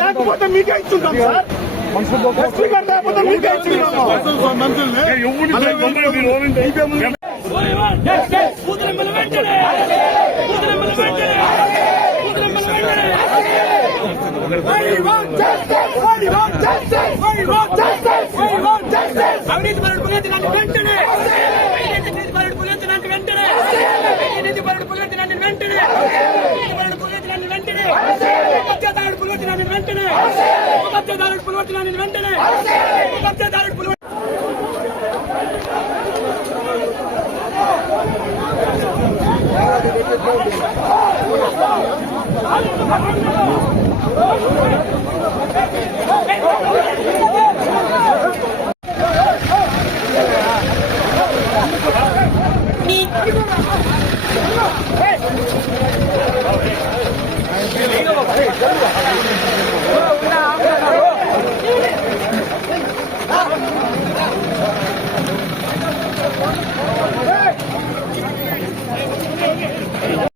లేకపోతే మీకే ఇచ్చుంటాం sir. Speaker లేకపోతే మీకే ఇచ్చున్నాము. అవినీతి పరుడు పులించినాన్ని వెంటనే పరుడు పులించినాన్ని వెంటనే పరుడు పులించినాన్ని వెంటనే పరుడు పులించినాన్ని వెంటనే మధ్యదారుడు పులించినాన్ని వెంటనే మధ్యదారుడు పులించినాన్ని వెంటనే మధ్యదారుడు పులి Hey!